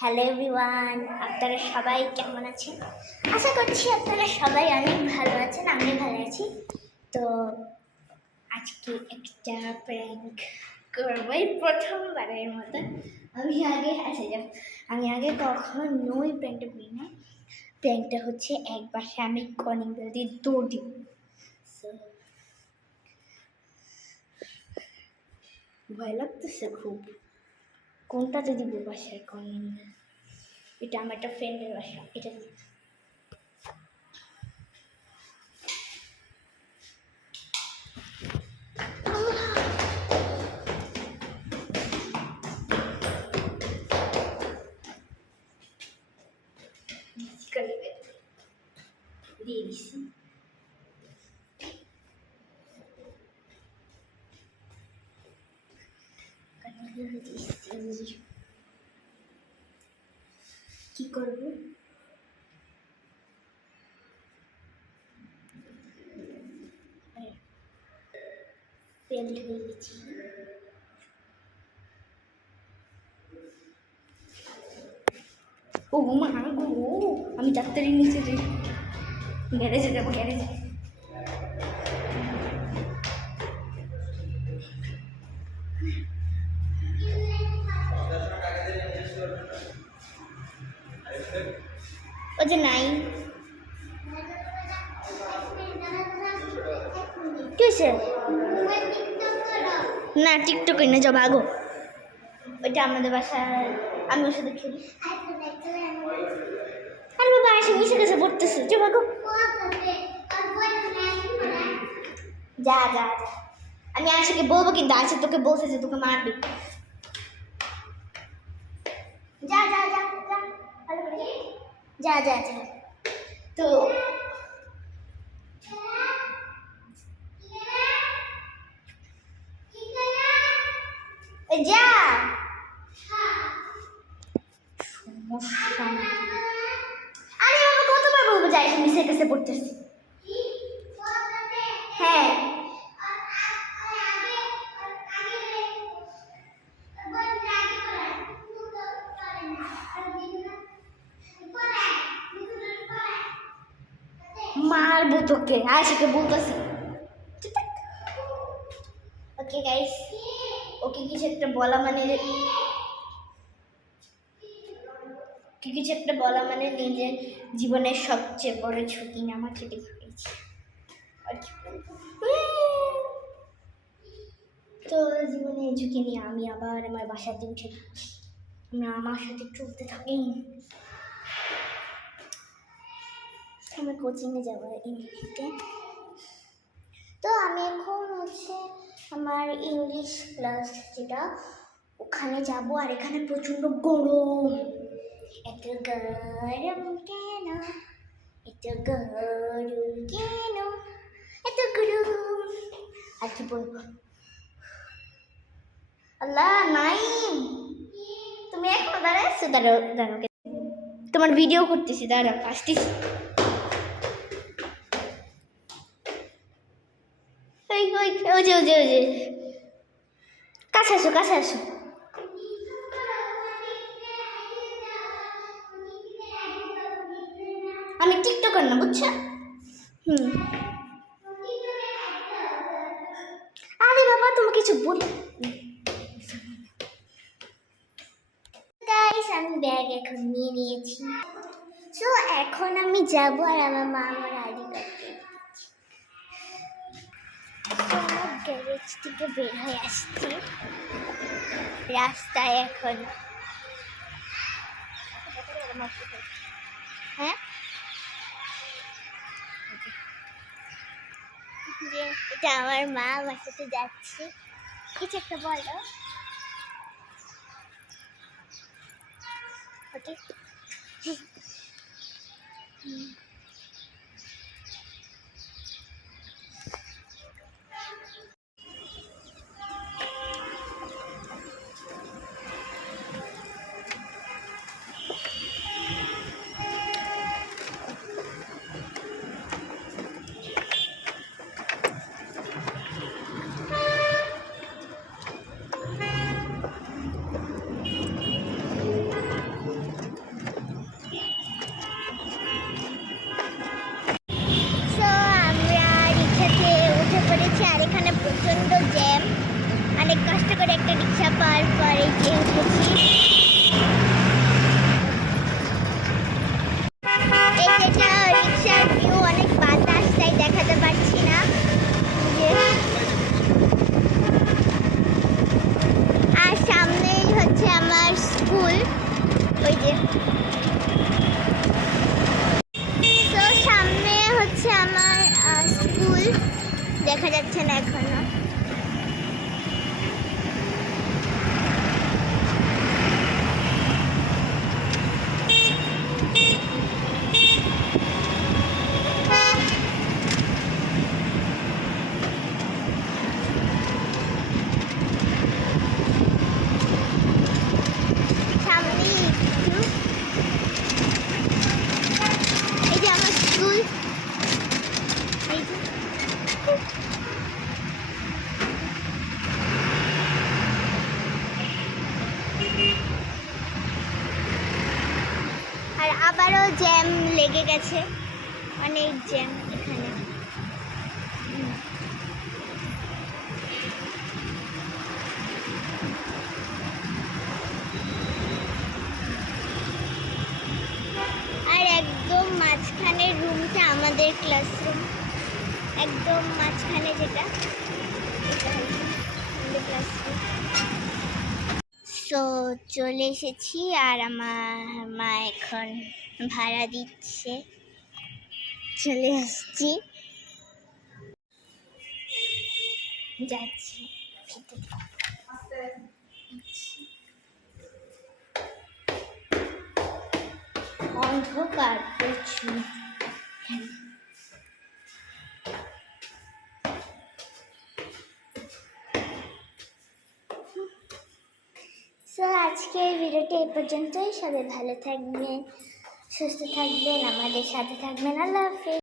Hello everyone, আপনারা সবাই কেমন আছেন? আশা করছি আপনারা সবাই অনেক ভালো আছেন। আমি ভালো আছি। তো আজকে একটা প্র্যাঙ্ক করবো, এই প্রথমবারের মতো। আমি আগে কখনোই প্র্যাঙ্কটা করি না। প্র্যাঙ্কটা হচ্ছে এক বাসায় আমি কলিং বেল দিয়ে দৌড় দিব। ভয় লাগতেছে খুব, কোনটাতে দিব বাসায় কলিং বেল? এটা আমার একটা ফ্রেন্ডের বাসা, এটা দিয়ে দিচ্ছি। কি করবো? ফেল হয়ে গেছি। ও মা গো, আমি ডাক্তারের নিচে যাই, গ্যারেজে যাবো, গ্যারেজে। ও যে নাই, কি হয়েছে? না টিকটক না, যাও ভাগো। ওইটা আমাদের বাসায়, আমি ওর সাথে খেলি। আরে বাবা এসে মিশে গেছে, পড়তেছে, যাও ভাগো। যা যা যা, আমি আশাকে বলবো, কিন্তু আশা তোকে বলছে যে তোকে মারবে। যা যা যা যা, ভালো করে যা যা যা। তো যা, সমস্যা না। আরে বাবা কতবার বলবো যাই, মিশে গেছে, পড়তেছে। হ্যাঁ মারবো তোকে, আয়সাকে বলতেছি। ওকে গাইস, ওকে কিছু একটা বলা মানে নিজের জীবনের সবচেয়ে বড় ঝুঁকি নেওয়া থেকে পেয়েছি। তো জীবনে ঝুঁকি নিয়ে আমি আবার আমার বাসাতে উঠে থাকি, আমরা আমার সাথে চলতে থাকি। আমি কোচিংয়ে যাবো এই মুহূর্তে। তো আমি এখন হচ্ছে আমার ইংলিশ ক্লাস যেটা, ওখানে যাব। আর এখানে প্রচণ্ড গরম, এত গরম কেন, এত গরম কেন, এত গরম। আর কি বলবো, আল্লাহ নাই, তুমি এখনো দাঁড়ায় আছো? দাঁড়াও দাঁড়াও, তোমার ভিডিও করতেছি, দাঁড়াও আসতেছি। ওই যে কাছে আসো, কাছে আসো। আমি টিকটকার না, বুঝছো? আরে বাবা তুমি কিছু বলি। গাইস আমি ব্যাগ এখন নিয়ে নিয়েছি। সো এখন আমি যাব, আর আমার মা আমার আইডি কার্ড গ্যারেজ থেকে বের হয়ে আসছি রাস্তায় এখন। হ্যাঁ যে এটা আমার মা, আমার সাথে যাচ্ছে। কিছু একটা বলো। ওকে ওই যে তো সামনে হচ্ছে আমার স্কুল, দেখা যাচ্ছে না এখনো। সামনে একটু এই যে আমার স্কুল, এই যে আর আবারও জ্যাম লেগে গেছে, অনেক জ্যাম এখানে। আর একদম মাঝখানের রুমটা আমাদের ক্লাসরুম, একদম মাঝখানে যেটা, এটা হচ্ছে আমাদের ক্লাসরুম। সো চলে এসেছি আর আমার মা এখন ভাড়া দিচ্ছে। চলে আসছি, যাচ্ছি ভিতরে। অন্ধকার প্রচুর। সো আজকের ভিডিওটা এই পর্যন্তই। সবাই ভালো থাকবেন, সুস্থ থাকবেন, আমাদের সাথে থাকবেন। আল্লাহ হাফেজ।